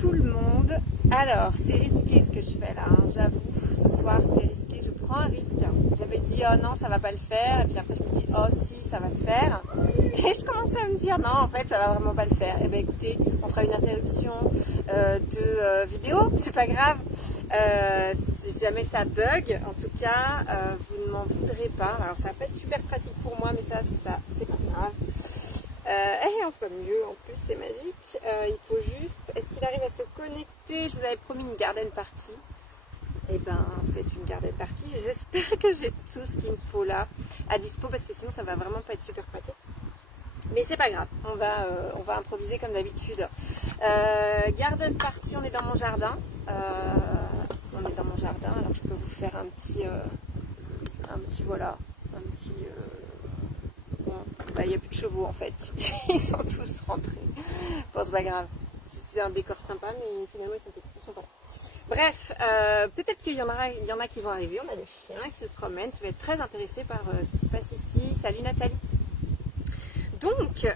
tout le monde. Alors, c'est risqué ce que je fais là, hein, j'avoue. Ce soir, c'est risqué, je prends un risque. J'avais dit, oh non, ça va pas le faire. Et puis après, je me dis, oh si, ça va le faire. Et je commence à me dire, non, en fait, ça va vraiment pas le faire. Et bien, écoutez, on fera une interruption de vidéo. C'est pas grave. Si jamais ça bug, en tout cas, vous ne m'en voudrez pas. Alors, ça va pas être super pratique pour moi, mais ça c'est pas grave. Et on fait mieux, en plus c'est magique. Il faut juste, est-ce qu'il arrive à se connecter? Je vous avais promis une garden party. Et ben c'est une garden party. J'espère que j'ai tout ce qu'il me faut là à dispo, parce que sinon ça va vraiment pas être super pratique. Mais c'est pas grave, on va improviser comme d'habitude. Garden party, on est dans mon jardin. On est dans mon jardin, alors je peux vous faire un petit voilà, un petit... Bon, bah, il n'y a plus de chevaux en fait, ils sont tous rentrés. Bon, c'est pas grave, c'était un décor sympa, mais finalement ils sont pas là. Bref, peut-être qu'il y en a qui vont arriver. On a des chiens qui se promènent, qui vont être très intéressés par ce qui se passe ici. Salut Nathalie. Donc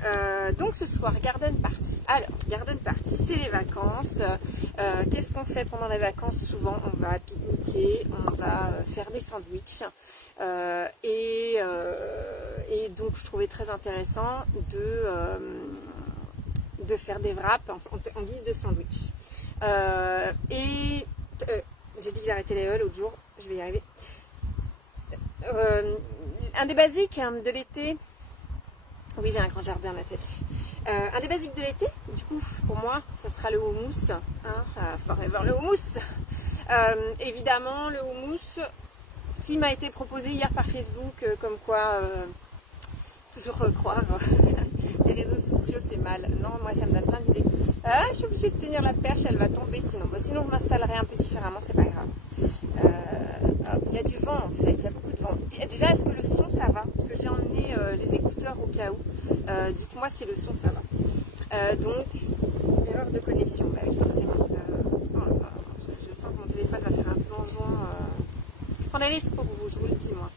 ce soir, garden party. Alors, garden party, c'est les vacances. Qu'est-ce qu'on fait pendant les vacances? Souvent, on va pique-niquer, on va faire des sandwichs. Et donc, je trouvais très intéressant de faire des wraps en guise de sandwich. J'ai dit que j'arrêtais les l'autre jour, je vais y arriver. Un des basiques de l'été. Oui, j'ai un grand jardin, Nathalie. Un des basiques de l'été, du coup, pour moi, ça sera le houmous. Hein, forever le houmous. Évidemment, le houmous qui m'a été proposé hier par Facebook, comme quoi, toujours croire, les réseaux sociaux, c'est mal. Non, moi, ça me donne plein d'idées. Je suis obligée de tenir la perche, elle va tomber sinon. Bon, sinon, je m'installerai un peu différemment, c'est pas grave. Il y a du vent, en fait, il y a beaucoup de vent. Déjà, est-ce que le son, ça va? Parce que j'ai emmené les écouteurs au cas où. Dites-moi si le son, ça va. Donc, erreur de connexion. Bah, forcément, ça... je sens que mon téléphone va faire un plongeon. Je prends des risques pour vous, je vous le dis, moi.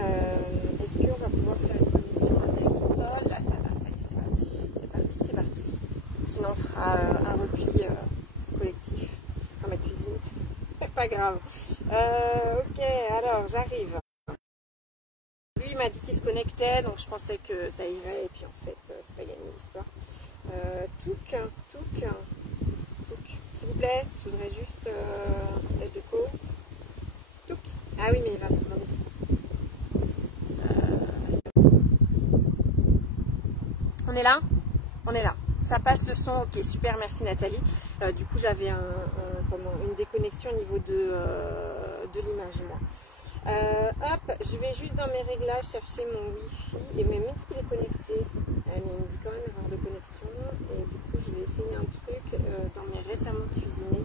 Est-ce qu'on va pouvoir faire une connexion avec... Oh là là là, ça y est, c'est parti. C'est parti, c'est parti. Sinon, on fera un repli collectif dans ma cuisine. Pas grave. Ok, alors j'arrive. Lui il m'a dit qu'il se connectait, donc je pensais que ça irait, et puis en fait c'est pas gagné l'histoire. Touk. S'il vous plaît, je voudrais juste l'aide de co. Touk. Ah oui, mais il va me demander. On est là? On est là. Ça passe le son, ok, super, merci Nathalie. Du coup, j'avais une déconnexion au niveau de l'image, moi. Hop, je vais juste dans mes réglages chercher mon Wi-Fi. Et même dit qu'il est connecté, mais il me dit quand même erreur de connexion. Et du coup, je vais essayer un truc dans mes récemment cuisinés.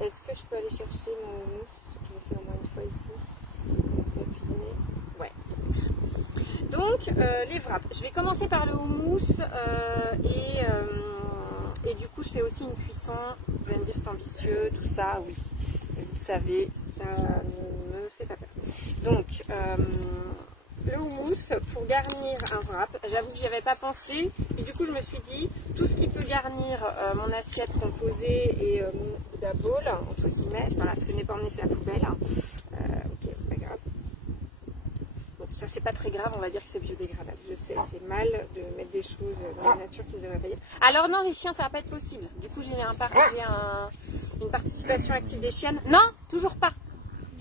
Est-ce que je peux aller chercher mon houmous? Je le fais au moins une fois ici. Commencer à cuisiner. Ouais, super. Donc, les wraps. Je vais commencer par le houmous et du coup, je fais aussi une cuisson. Vous allez me dire, c'est ambitieux, tout ça, oui. Et vous le savez, ça ne me fait pas peur. Donc, le houmous pour garnir un wrap. J'avoue que j'y avais pas pensé. Et du coup, je me suis dit, tout ce qui peut garnir mon assiette composée et mon Buddha bowl, entre guillemets. Voilà, ce que je n'ai pas emmené, c'est la poubelle. Ok, c'est pas grave. Ça c'est pas très grave, on va dire que c'est biodégradable. Je sais, c'est mal de mettre des choses dans la nature qui ne devraient pas y être. Alors non, les chiens, ça va pas être possible. Du coup, j'ai une participation active des chiennes. Non, toujours pas.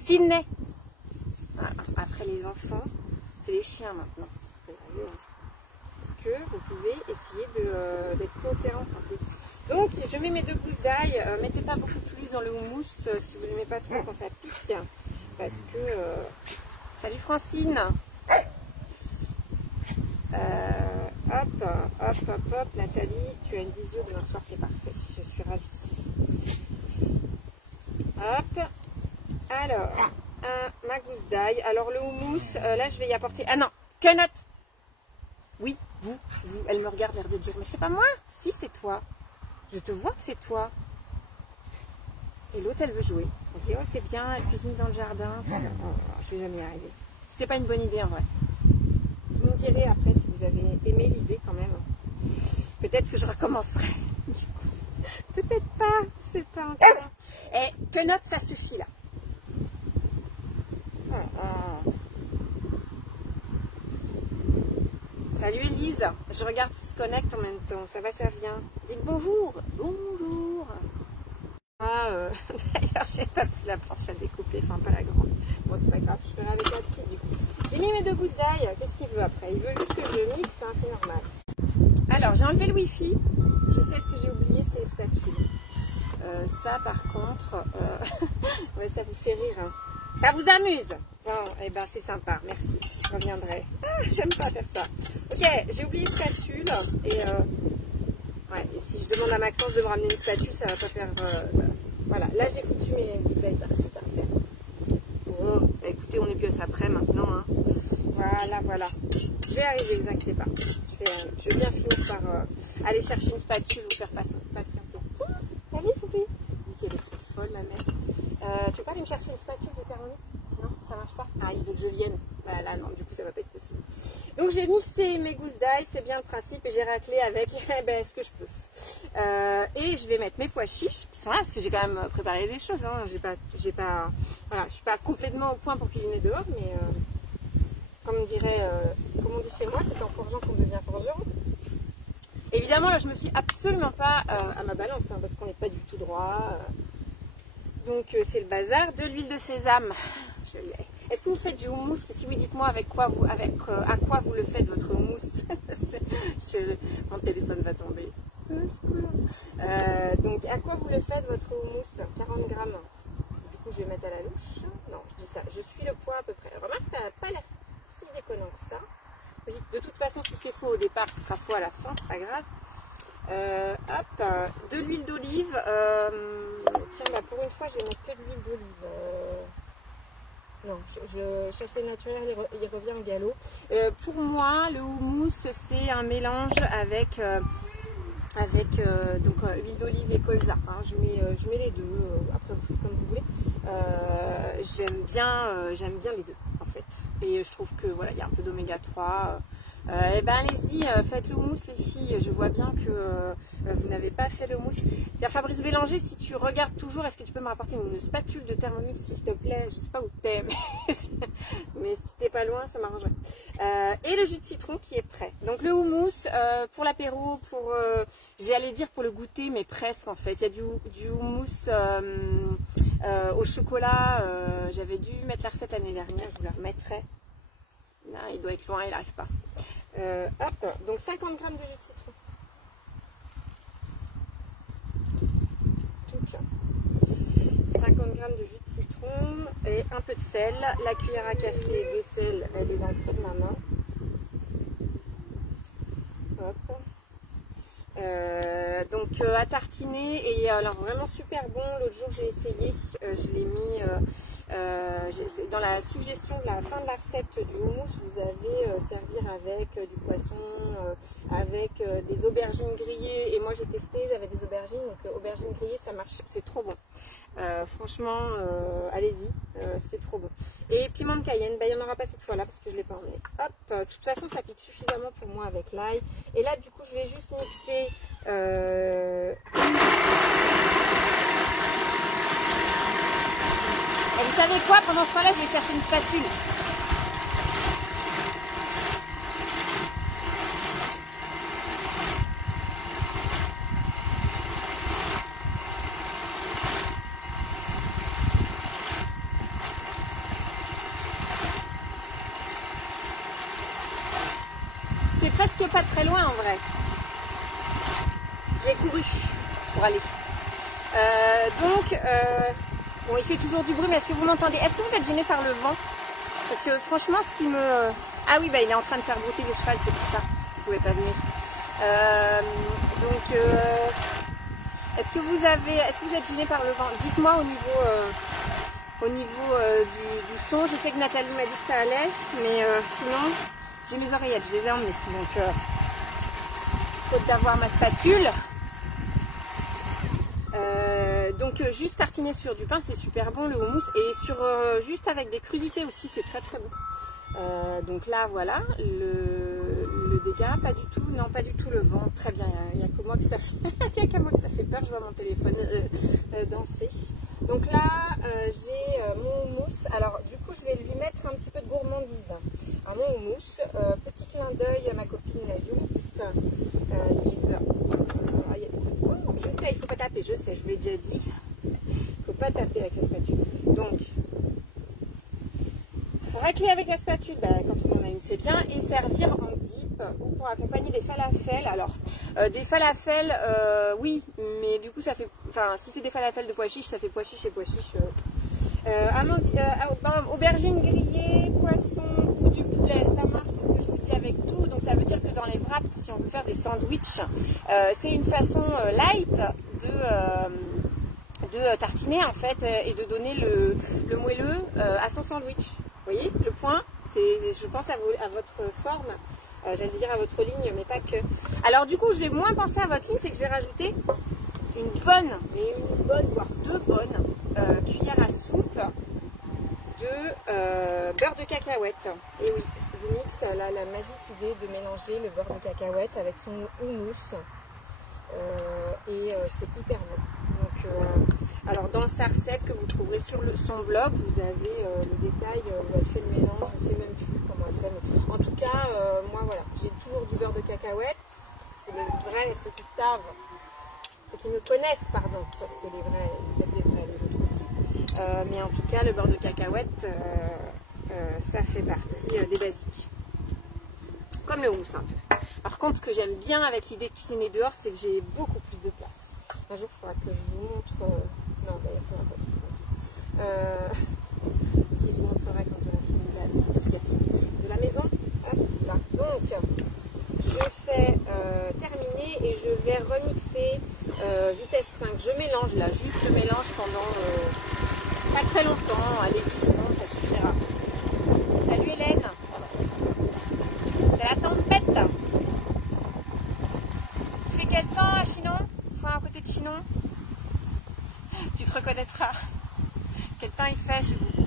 Sydney. Après les enfants, c'est les chiens maintenant. Est-ce que vous pouvez essayer d'être coopérant un peu? Donc, je mets mes 2 gousses d'ail. Mettez pas beaucoup plus dans le houmous si vous n'aimez pas trop quand ça pique. Parce que... Salut Francine. Hop, Nathalie, tu as une visio demain soir, c'est parfait, je suis ravie. Hop, alors, ma gousse d'ail. Alors le houmous, là je vais y apporter... Ah non, que note? Oui, vous, elle me regarde, l'air de dire, mais c'est pas moi? Si, c'est toi. Je te vois que c'est toi. Et l'autre, elle veut jouer. Elle dit, oh c'est bien, elle cuisine dans le jardin. Oh, je vais jamais y arriver. C'était pas une bonne idée en vrai. Vous me direz après si vous avez aimé l'idée quand même. Peut-être que je recommencerai. Du coup. Peut-être pas, c'est pas encore. Et que note, ça suffit là. Salut Elise, je regarde qui se connecte en même temps, ça va, ça vient. Dites bonjour, bonjour. D'ailleurs, j'ai pas pris la planche à découper, enfin pas la grande. Bon, c'est pas grave, je ferai avec la petite du coup. J'ai mis mes 2 gousses d'ail, qu'est-ce qu'il veut après? Il veut juste que je mixe, hein, c'est normal. Alors, j'ai enlevé le wifi, je sais ce que j'ai oublié, c'est les spatules. Ça par contre, ouais, ça vous fait rire, hein. Ça vous amuse? Bon, eh ben c'est sympa, merci, je reviendrai. Ah, j'aime pas faire ça. Ok, j'ai oublié une spatule et ouais, et si je demande à Maxence de me ramener une spatule, ça va pas faire... voilà, là j'ai foutu mes bouteilles partout par terre. Bon, bah, écoutez, on est plus à ça près maintenant, hein. Voilà. Je vais arriver, ne vous inquiétez pas. Je vais bien finir par aller chercher une spatule, vous faire patienter. Salut Soupi. Elle est folle la mère. Tu veux pas aller me chercher une spatule de Thermomix? Non, ça marche pas. Ah, il veut que je vienne. Bah là, non, du coup, ça va pas être possible. Donc, j'ai mixé mes gousses d'ail, c'est bien le principe, et j'ai raclé avec ce que je peux. Et je vais mettre mes pois chiches qui sont là, parce que j'ai quand même préparé des choses. Hein. Voilà, je suis pas complètement au point pour cuisiner dehors, mais comme on dit chez moi, c'est en forgeant qu'on devient forgeron. Évidemment, là, je me fie absolument pas à ma balance, hein, parce qu'on n'est pas du tout droit. Donc, c'est le bazar. De l'huile de sésame. Est-ce que vous faites du houmous? Si oui, dites-moi à quoi vous le faites, votre houmous. Mon téléphone va tomber. Donc, à quoi vous le faites, votre houmous? 40 grammes. Du coup, je vais mettre à la louche. Non, je dis ça. Je suis le poids à peu près. Remarque, ça n'a pas l'air si déconnant que ça. De toute façon, si c'est faux au départ, ce sera faux à la fin, c'est pas grave. De l'huile d'olive. Tiens, bah pour une fois, je vais mettre que de l'huile d'olive. Non, chassé naturel, il revient au galop. Pour moi, le houmous, c'est un mélange avec huile d'olive et colza. Hein. Je mets les deux. Après, vous faites comme vous voulez. J'aime bien les deux, en fait. Et je trouve que voilà, il y a un peu d'oméga 3. Eh ben allez-y, faites le houmous les filles. Je vois bien que vous n'avez pas fait le houmous. Tiens, Fabrice Bélanger, si tu regardes toujours, est-ce que tu peux me rapporter une spatule de Thermomix s'il te plaît? Je sais pas où t'es, mais si t'es pas loin, ça m'arrangerait. Et le jus de citron qui est prêt. Donc le houmous pour l'apéro, j'allais dire pour le goûter, mais presque en fait. Il y a du houmous au chocolat. J'avais dû mettre la recette l'année dernière, je vous la remettrai. Non, il doit être loin, il n'arrive pas. Donc 50 g de jus de citron. Tout là. 50 g de jus de citron et un peu de sel. La cuillère à café de sel, elle est dans le creux de ma main. Hop. Donc à tartiner et alors vraiment super bon. L'autre jour j'ai essayé, je l'ai mis dans la suggestion de la fin de la recette du houmous. Vous avez servir avec du poisson, avec des aubergines grillées, et moi j'ai testé, j'avais des aubergines, donc aubergines grillées ça marche, c'est trop bon. Franchement, allez-y, c'est trop bon. Et piment de Cayenne, il n'y en aura pas cette fois-là parce que je ne l'ai pas emmené. Hop, de toute façon, ça pique suffisamment pour moi avec l'ail. Et là, du coup, je vais juste mixer. Et vous savez quoi? Pendant ce temps-là, je vais chercher une spatule. C'est presque pas très loin en vrai. J'ai couru pour aller. Bon, il fait toujours du bruit, mais est-ce que vous m'entendez? Est-ce que vous êtes gêné par le vent? Parce que franchement, ce qui me... Ah oui, bah il est en train de faire brouter le cheval, c'est pour ça. Vous pouvez pas venir. Est-ce que vous êtes gêné par le vent? Dites-moi au niveau du son. Je sais que Nathalie m'a dit que ça allait, mais sinon... J'ai mes oreillettes, je les ai emmenées, donc faute d'avoir ma spatule. Donc juste tartiner sur du pain, c'est super bon le houmous, et juste avec des crudités aussi, c'est très très bon. Donc là voilà, le dégâts? Pas du tout, non, pas du tout le vent. Très bien, il n'y a que moi que ça fait, il y a qu'à moi que ça fait peur. Je vois mon téléphone danser. Donc là, j'ai mon houmous. Alors du coup, je vais lui mettre un petit peu de gourmandise. Alors mon houmous, petit clin d'œil à ma copine Lise. Je sais, il ne faut pas taper, je sais, je vous l'ai déjà dit. Il ne faut pas taper avec la spatule. Donc, racler avec la spatule, quand on en a une, c'est bien. Et servir en dip ou pour accompagner des falafels. Alors, des falafels, oui, mais du coup, ça fait. Enfin, si c'est des falafels de pois chiches, ça fait pois chiches et pois chiches. Aubergines grillées, poisson ou du poulet, ça marche, c'est ce que je vous dis avec tout. Donc, ça veut dire que dans les wraps, si on veut faire des sandwichs, c'est une façon light de tartiner en fait et de donner le moelleux à son sandwich. Vous voyez le point, je pense à votre forme, j'allais dire à votre ligne, mais pas que. Alors du coup, je vais moins penser à votre ligne, c'est que je vais rajouter une bonne, voire 2 bonnes cuillères à soupe de beurre de cacahuète. Et oui, je mixe là la magique idée de mélanger le beurre de cacahuète avec son houmous. C'est hyper bon. Donc, alors dans le Sarcep que vous trouverez sur son blog, vous avez le détail où elle fait le mélange. Je ne sais même plus comment elle fait. Mais en tout cas, moi voilà, j'ai toujours du beurre de cacahuète. C'est les vrais, ceux qui savent, ceux qui me connaissent, pardon, parce que les vrais, vous êtes des vrais, les autres aussi. Mais en tout cas, le beurre de cacahuète, ça fait partie des basiques. Comme le houmous un peu. Par contre, ce que j'aime bien avec l'idée de cuisiner dehors, c'est que j'ai beaucoup plus de place. Un jour, il faudra que je vous montre. Non, d'ailleurs, il faudra pas que je vous montre. Si je vous montrerai quand j'aurai fini la détoxification de la maison. Hop là. Donc, je fais terminer et je vais remixer vitesse 5. Je mélange là, juste je mélange pendant pas très longtemps. Allez, 10 secondes, ça suffira. Salut Hélène. C'est la tempête. Tu fais quel temps à Chinon? Enfin, à côté de Chinon? Tu te reconnaîtras. Quel temps il fait chez vous?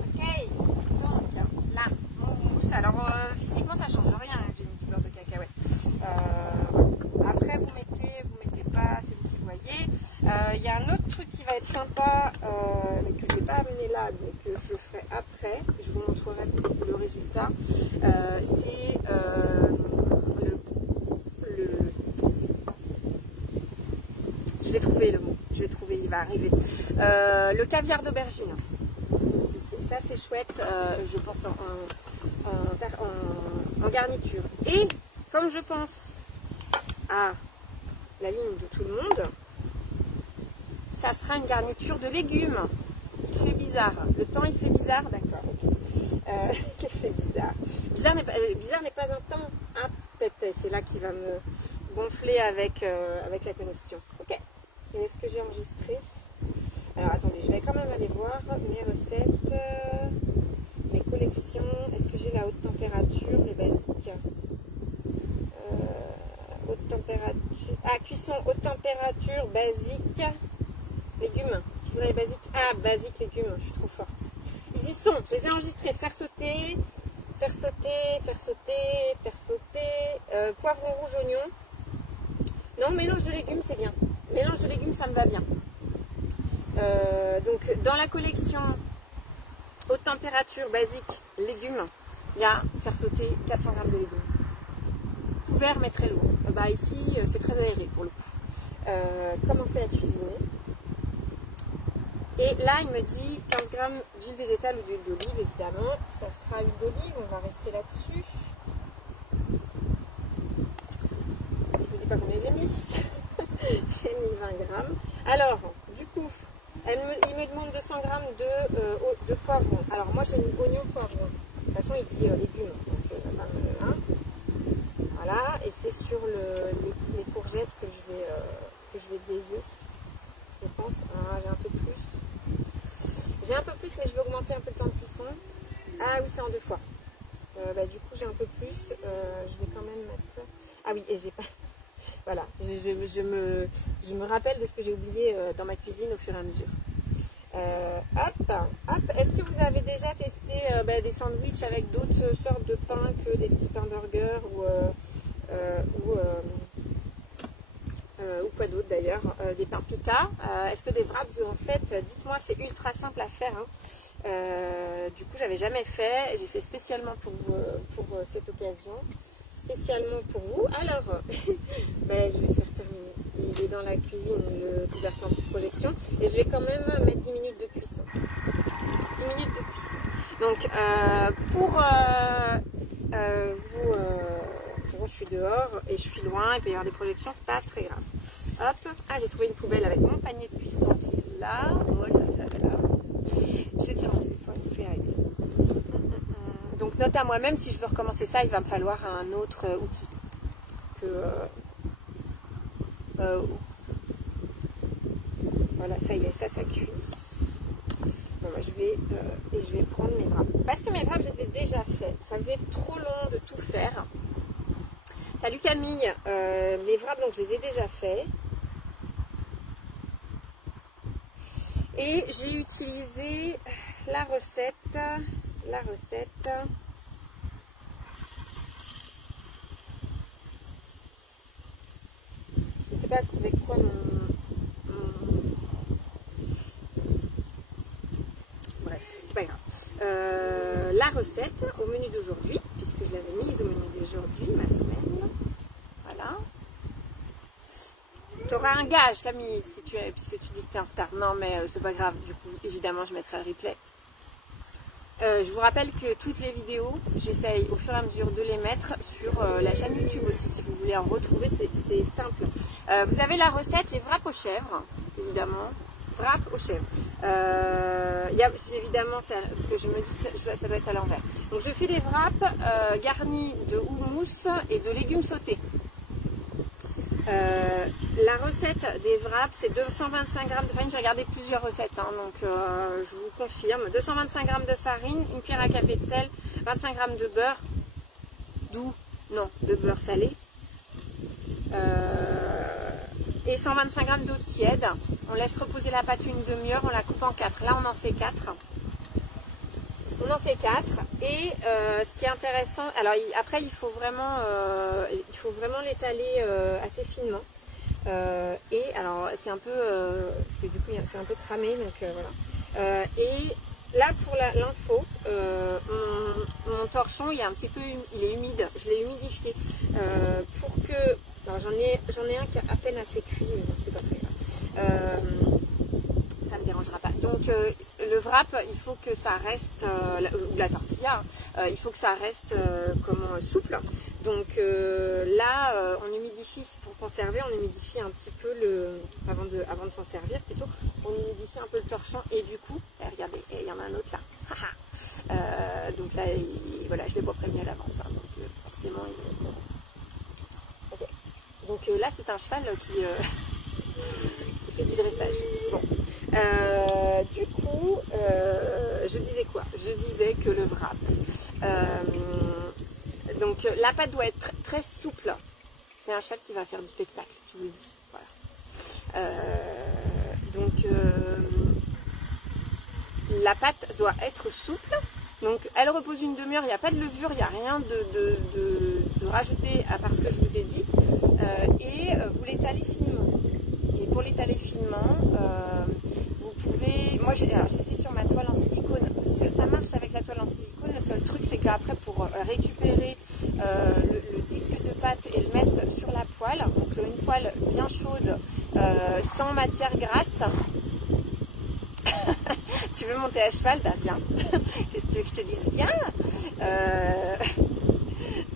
Ok, donc là, mon houmous. Alors, physiquement, ça change rien. J'ai mis du beurre de cacahuète. Après, vous mettez pas, c'est vous qui voyez. Il y a un autre truc qui va être sympa, mais que je ne vais pas amener là, mais que je ferai après. Je vous montrerai le résultat. C'est je vais trouver le mot, il va arriver. Le caviar d'aubergine. Ça c'est chouette, je pense en garniture. Et comme je pense à la ligne de tout le monde, ça sera une garniture de légumes. Il fait bizarre. Le temps il fait bizarre, d'accord. Okay. Il fait bizarre. Bizarre n'est pas un temps. Hein, peut-être c'est là qui va me gonfler avec la connexion. Ok. Est-ce que j'ai enregistré? Alors attendez, je vais quand même aller voir mes recettes, mes collections. Est-ce que j'ai la haute température, les basiques? Haute température. Ah, cuisson haute température, basique, légumes. Je voudrais les basiques. Ah, basique, légumes, je suis trop forte. Ils y sont, je les ai enregistrés. Faire sauter, faire sauter, faire sauter, faire sauter. Poivron rouge, oignon. Non, mélange de légumes, c'est bien. Mélange de légumes, ça me va bien. Donc, dans la collection haute température, basique, légumes, il y a faire sauter 400 g de légumes. Couvert, mais très lourd. Bah, ici, c'est très aéré pour le coup. Commencer à cuisiner. Et là, il me dit 15 g d'huile végétale ou d'huile d'olive, évidemment. Ça sera huile d'olive, on va rester là-dessus. Je ne vous dis pas combien j'ai mis. J'ai mis 20 g. Alors, du coup, il me demande 200 g de poivron. Alors, moi, j'ai mis oignon poivron. De toute façon, il dit légumes. Donc, voilà. Et c'est sur les courgettes que je vais biaiser. Je pense. Ah, j'ai un peu plus. J'ai un peu plus, mais je vais augmenter un peu le temps de cuisson. Ah oui, c'est en 2 fois. Du coup, j'ai un peu plus. Je vais quand même mettre... Ah oui, et j'ai pas... Voilà, je me rappelle de ce que j'ai oublié dans ma cuisine au fur et à mesure. Hop. Est-ce que vous avez déjà testé des sandwichs avec d'autres sortes de pains que des petits pains burgers ou ou quoi d'autre d'ailleurs, des pains pita. Est-ce que des wraps en fait, dites-moi, c'est ultra simple à faire, hein. Du coup j'avais jamais fait, j'ai fait spécialement pour cette occasion, spécialement pour vous. Alors ben, je vais faire terminer, il est dans la cuisine le couvercle anti-projection et je vais quand même mettre 10 minutes de cuisson, 10 minutes de cuisson. Donc pour vous, je suis dehors et je suis loin, il peut y avoir des projections, c'est pas très grave. Hop, ah j'ai trouvé une poubelle avec mon panier de cuisson qui est là, oh là là là. Je tire mon téléphone, je vais y arriver. Donc note à moi, même si je veux recommencer ça, il va me falloir un autre outil. Voilà, ça y est, ça cuit. Bon, bah, je vais prendre mes wraps. Parce que mes wraps, je les ai déjà fait. Ça faisait trop long de tout faire. Salut Camille, les wraps, donc je les ai déjà faits. Et j'ai utilisé la recette. Je ne sais pas avec quoi bref, c'est pas grave. La recette au menu d'aujourd'hui, puisque je l'avais mise au menu d'aujourd'hui, ma semaine. Voilà. Tu auras un gage, Camille, si tu es, puisque tu dis que tu es en retard. Non, mais c'est pas grave. Du coup, évidemment, je mettrai le replay. Je vous rappelle que toutes les vidéos, j'essaye au fur et à mesure de les mettre sur la chaîne YouTube aussi, si vous voulez en retrouver, c'est simple. Vous avez la recette, les wraps aux chèvres, évidemment. Wraps aux chèvres. Il y a évidemment, parce que je me dis ça doit être à l'envers. Donc je fais des wraps garnis de houmous et de légumes sautés. La recette des wraps, c'est 225 g de farine. J'ai regardé plusieurs recettes, hein, donc je vous confirme. 225 g de farine, une cuillère à café de sel, 25 g de beurre doux, non, de beurre salé, et 125 g d'eau tiède. On laisse reposer la pâte une demi-heure, on la coupe en 4. Là, on en fait 4. On en fait 4 et ce qui est intéressant, alors après il faut vraiment l'étaler assez finement et alors c'est un peu, parce que du coup c'est un peu cramé, donc voilà. Et là pour l'info, mon torchon il est un petit peu, il est humide, je l'ai humidifié pour que, alors j'en ai un qui est à peine assez cuit, mais bon, c'est pas très grave. Ça me dérangera pas. Donc le wrap, il faut que ça reste, ou la tortilla, il faut que ça reste souple. Donc là, on humidifie, pour conserver, on humidifie un petit peu avant de s'en servir plutôt, on humidifie un peu le torchon et du coup, regardez, il y en a un autre là. Donc là, voilà, je l'ai pas prévenu à l'avance, hein, donc forcément, okay. Donc là, c'est un cheval qui fait du dressage. Bon. Du coup, je disais quoi? Je disais que le wrap, donc la pâte doit être très souple. C'est un cheval qui va faire du spectacle, je vous le dis. Voilà. Donc la pâte doit être souple. Donc elle repose une demi-heure, il n'y a pas de levure, il n'y a rien de rajouter à part ce que je vous ai dit. Et vous l'étalez finement. Et pour l'étaler finement, vous pouvez... Moi j'ai essayé sur ma toile en silicone. Ça marche avec la toile en silicone. Le seul truc c'est qu'après pour récupérer le disque de pâte et le mettre sur la poêle, donc une poêle bien chaude, sans matière grasse. Tu veux monter à cheval? Bah viens. Qu'est-ce que tu veux que je te dise? Viens.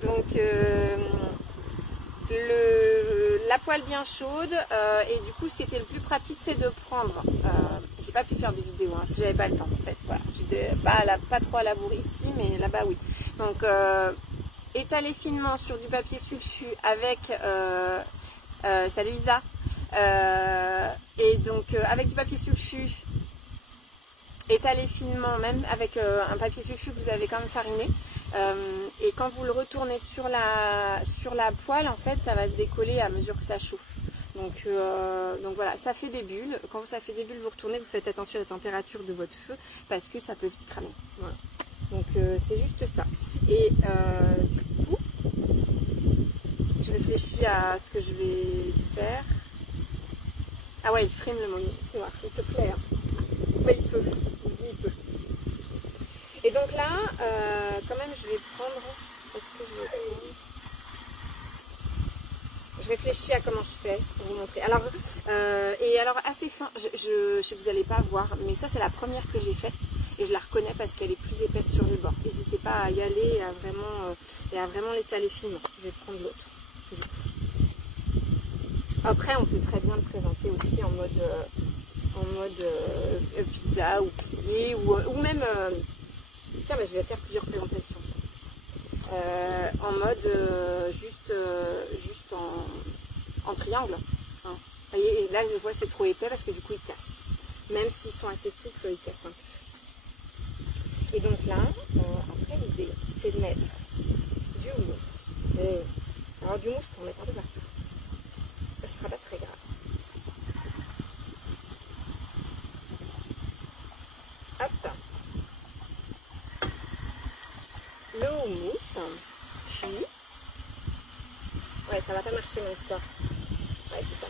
Donc la poêle bien chaude et du coup ce qui était le plus pratique c'est de prendre, j'ai pas pu faire de vidéo parce que j'avais pas le temps en fait, voilà. J'étais pas trop à la bourre ici, mais là-bas oui. Donc étaler finement sur du papier sulfu avec salut Isa, et donc avec du papier sulfu, étaler finement, même avec un papier sulfu que vous avez quand même fariné, et quand vous le retournez sur la poêle, en fait ça va se décoller à mesure que ça chauffe. Donc voilà, ça fait des bulles. Quand ça fait des bulles, vous retournez, vous faites attention à la température de votre feu parce que ça peut vite cramer. Voilà. Donc c'est juste ça. Et du coup, je réfléchis à ce que je vais faire. Ah ouais, il frime le mot noir, il te plaît. Hein. Ouais, il peut, il dit il peut. Et donc là, quand même, je vais prendre... Est-ce que je vais prendre... Je réfléchis à comment je fais pour vous montrer. Alors, et alors assez fin, je sais que vous n'allez pas voir, mais ça c'est la première que j'ai faite et je la reconnais parce qu'elle est plus épaisse sur le bord. N'hésitez pas à y aller et à vraiment l'étaler finement. Je vais prendre l'autre. Après, on peut très bien le présenter aussi en mode pizza ou plié ou même... tiens, mais je vais faire plusieurs présentations. En mode juste en triangle. Hein. Vous voyez, et là je vois c'est trop épais parce que du coup ils cassent. Même s'ils sont assez souples, ils cassent un peu. Et donc là, après l'idée, c'est de mettre du mousse. Alors du mousse, je peux en mettre un peu partout. Ça ne sera pas très grave. Hop. Le houmous, puis... Ouais, ça va pas marcher mon histoire. Ouais, c'est ça.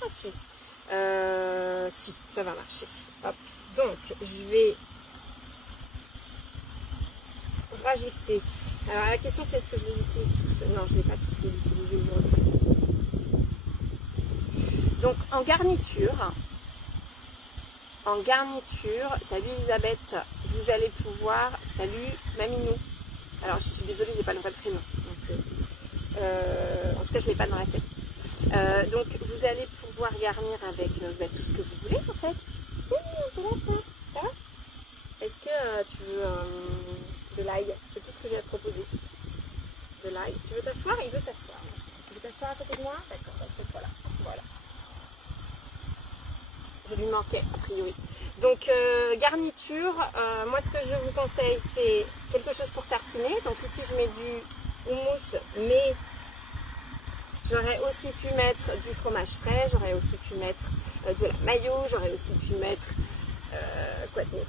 Ah, si. Si, ça va marcher. Hop. Donc, je vais rajouter... Alors, la question, c'est est-ce que je les utilise tous? Non, je ne vais pas tous les utiliser aujourd'hui. Donc, en garniture, salut Elisabeth, vous allez pouvoir, salut Maminou. Alors je suis désolée, j'ai pas le vrai prénom. Donc, en tout cas, je l'ai pas dans la tête. Donc vous allez pouvoir garnir avec tout ce que vous voulez en fait. Ça va? Est-ce que tu veux de l'ail? C'est tout ce que j'ai à te proposer. De l'ail. Tu veux t'asseoir? Il veut s'asseoir. Tu veux t'asseoir à côté de moi? D'accord, assieds-toi là. Voilà. Je lui manquais a priori. Donc garniture, moi ce que je vous conseille c'est quelque chose pour tartiner. Donc ici je mets du houmous, mais j'aurais aussi pu mettre du fromage frais, j'aurais aussi pu mettre de la mayo, j'aurais aussi pu mettre quoi de mieux.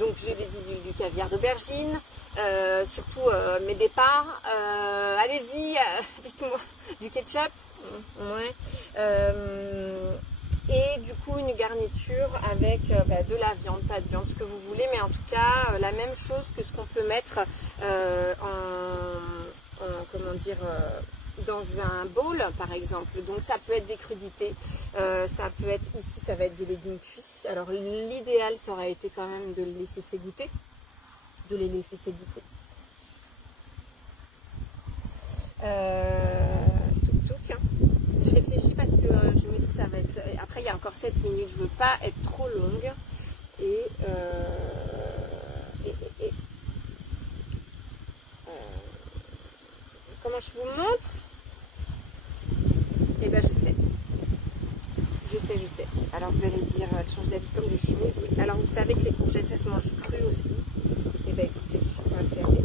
Donc j'ai dit du caviar d'aubergine, surtout mes départs. Allez-y, dites-moi du ketchup. Ouais. Et du coup une garniture avec de la viande, pas de viande, ce que vous voulez, mais en tout cas la même chose que ce qu'on peut mettre comment dire, dans un bowl par exemple. Donc ça peut être des crudités, ça peut être ici, ça va être des légumes cuits. Alors l'idéal ça aurait été quand même de les laisser s'égoutter, Je réfléchis parce que je me dis que ça va être... Après, il y a encore 7 minutes. Je ne veux pas être trop longue. Comment je vous montre? Eh bien, je sais. Je sais. Alors, vous allez dire, change d'avis comme des choses. Oui. Alors, vous savez que les courgettes, ça se mange cru aussi. Eh bien, écoutez, on va faire des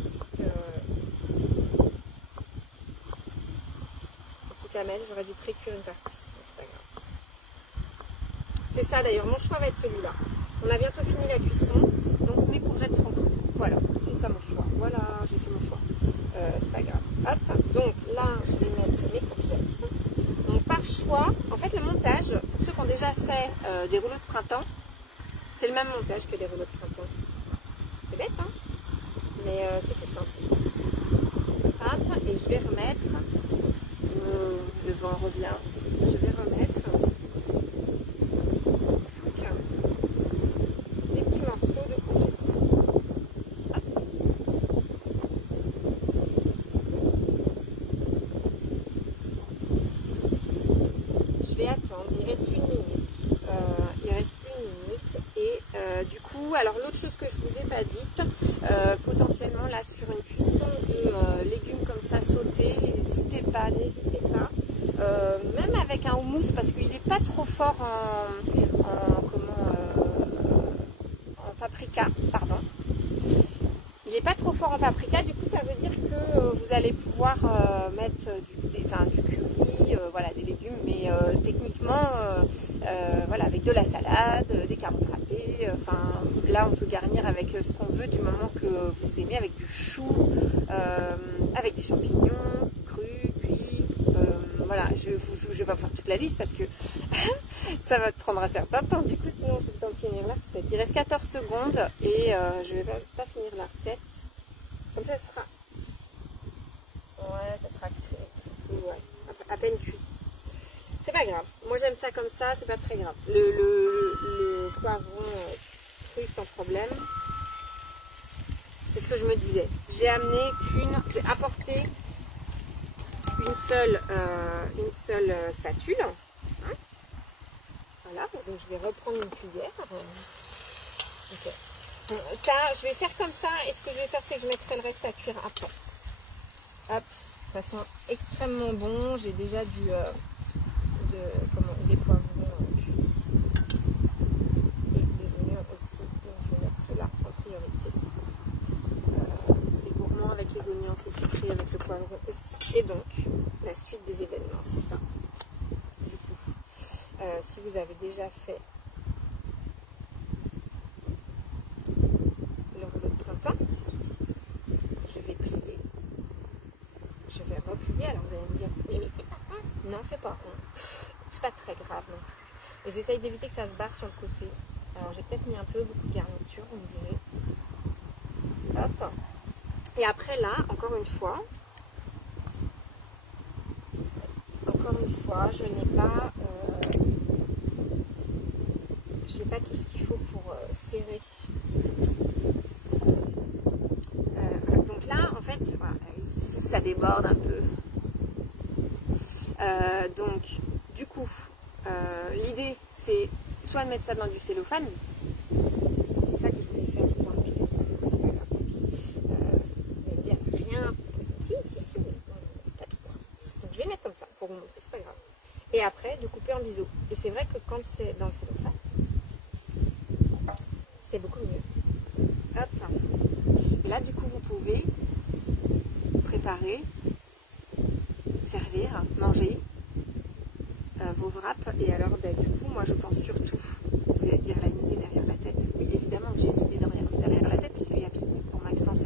petites lamelles. J'aurais dû précuire une partie. C'est pas grave. C'est ça d'ailleurs, mon choix va être celui-là. On a bientôt fini la cuisson, donc mes courgettes seront crues. Voilà, c'est ça mon choix. Voilà, j'ai fait mon choix. C'est pas grave. Hop, donc là, je vais mettre mes courgettes. Donc par choix, en fait le montage, pour ceux qui ont déjà fait des rouleaux de printemps, c'est le même montage que les rouleaux de printemps. C'est bête, hein? Mais c'est tout simple. Hop, et je vais remettre, le vent revient, je vais remettre des petits morceaux de courgettes. Hop. Je vais attendre, il reste une minute. Et du coup, alors l'autre chose que je vous ai pas dite, potentiellement là sur une cuisson de légumes comme ça sautés, n'hésitez pas. Même avec un houmous, parce qu'il n'est pas trop fort en paprika, pardon. Il n'est pas trop fort en paprika, du coup ça veut dire que vous allez pouvoir mettre du curry, voilà, des légumes, mais techniquement, voilà, avec de la salade, des carottes râpées, enfin là on peut garnir avec ce qu'on veut du moment que vous aimez, avec du chou, avec des champignons crus, cuits. Voilà, je vais pas faire toute la liste parce que ça va te prendre un certain temps. Du coup, sinon j'ai le temps de finir la recette. Il reste 14 secondes et je vais pas finir la recette. Comme ça, ce sera... Ouais, ça sera ouais, à peine cuit. C'est pas grave. Moi, j'aime ça comme ça, c'est pas très grave. Le poivron cuit sans problème. C'est ce que je me disais. J'ai apporté une seule spatule. Hein, voilà, donc je vais reprendre une cuillère. Okay. Ça, je vais faire comme ça. Et ce que je vais faire, c'est que je mettrai le reste à cuire après. Hop, ça sent extrêmement bon. J'ai déjà des poivrons cuits. Et des oignons aussi. Donc je vais mettre cela en priorité. C'est gourmand avec les oignons, c'est sucré avec le poivron aussi. Et donc, la suite des événements, c'est ça. Du coup, si vous avez déjà fait le rouleau de printemps, je vais plier. Je vais replier. Alors vous allez me dire, oui, mais c'est pas rond. Non, c'est pas rond. C'est pas très grave non plus. Et j'essaye d'éviter que ça se barre sur le côté. Alors j'ai peut-être mis un peu beaucoup de garniture, vous me direz. Hop. Et après là, encore une fois, je n'ai pas, tout ce qu'il faut pour serrer. Donc là, en fait, voilà, ça déborde un peu. Donc, du coup, l'idée, c'est soit de mettre ça dans du cellophane. C'est ça que je voulais faire, du coup, c'est pas grave, tant pis. Je vais dire rien. Si, donc je vais mettre comme ça pour vous montrer, c'est pas grave. Et après, de couper en biseau. Et c'est vrai que quand c'est dans le cellophane, c'est beaucoup mieux. Hop. Et là, du coup, vous pouvez préparer, servir, manger vos wraps. Et alors, du coup, moi, je pense surtout, vous allez dire l'idée derrière la tête. Oui, évidemment que j'ai une idée derrière la tête, puisqu'il y a pique-nique pour Maxence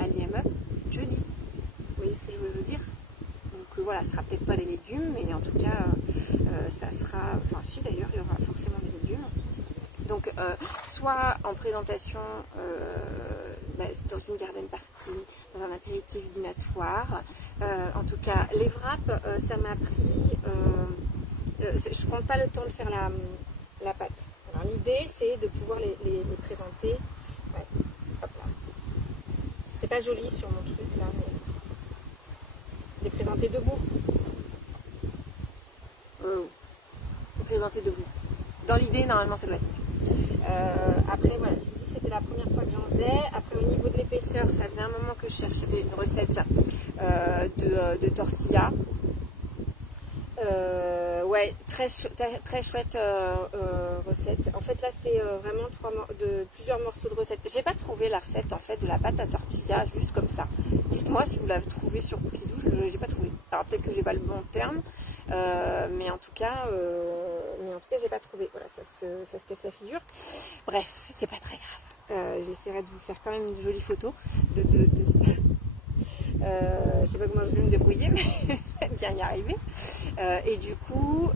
à l'IME jeudi. Vous voyez ce que je veux dire? Donc voilà, ce sera peut-être pas des légumes, mais en tout cas, ça sera... Enfin, si d'ailleurs, il y aura forcément des légumes. Donc, soit en présentation dans une garden party, dans un apéritif dînatoire. En tout cas, les wraps, ça m'a pris... je ne prends pas le temps de faire la pâte. Alors l'idée, c'est de pouvoir les présenter. Ouais, hop là. C'est pas joli sur mon truc là, mais les présenter debout. Les présenter debout. Dans l'idée, normalement, ça doit être mieux. Après, voilà, je vous dis, c'était la première fois que j'en faisais. Après, au niveau de l'épaisseur, ça faisait un moment que je cherchais une recette de tortilla. Ouais, très chouette recette. En fait, là, c'est vraiment plusieurs morceaux de recette. J'ai pas trouvé la recette en fait de la pâte à tortilla juste comme ça. Dites-moi si vous l'avez trouvé sur Coupidou. J'ai pas trouvé. Alors peut-être que j'ai pas le bon terme, mais en tout cas, j'ai pas trouvé. Voilà, ça se casse la figure. Bref, c'est pas très grave. J'essaierai de vous faire quand même une jolie photo de je sais pas comment je vais me débrouiller, mais je vais bien y arriver. Et du coup,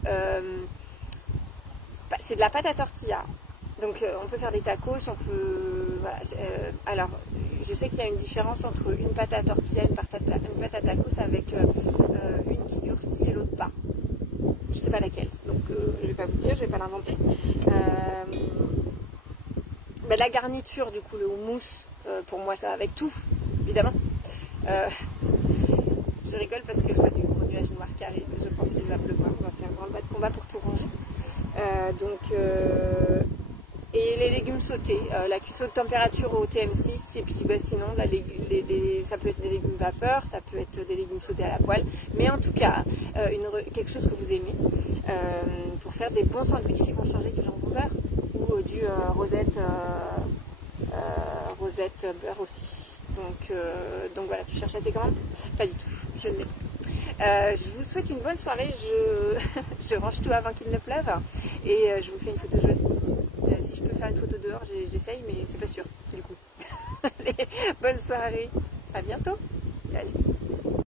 c'est de la pâte à tortilla. Donc on peut faire des tacos, on peut... Voilà, alors, je sais qu'il y a une différence entre une pâte à tortilla et une pâte à tacos avec une qui durcit et l'autre pas. Je sais pas laquelle. Donc je vais pas vous dire, je vais pas l'inventer. La garniture, du coup, le houmous, pour moi, ça va avec tout, évidemment. Je rigole parce que je vois du gros nuage noir qui arrive. Je pense qu'il va pleuvoir. On va faire un grand bas de combat pour tout ranger. Et les légumes sautés, la cuisson de température au TM6. Et puis sinon, ça peut être des légumes vapeur, ça peut être des légumes sautés à la poêle. Mais en tout cas, quelque chose que vous aimez pour faire des bons sandwichs qui vont changer du jambon beurre ou du rosette beurre aussi. Donc voilà, tu cherches à tes commandes? Pas du tout, je l'ai. Je vous souhaite une bonne soirée. Je range tout avant qu'il ne pleuve et je vous fais une photo jolie. Si je peux faire une photo dehors, j'essaye, mais c'est pas sûr, du coup. Allez, bonne soirée, à bientôt. Salut.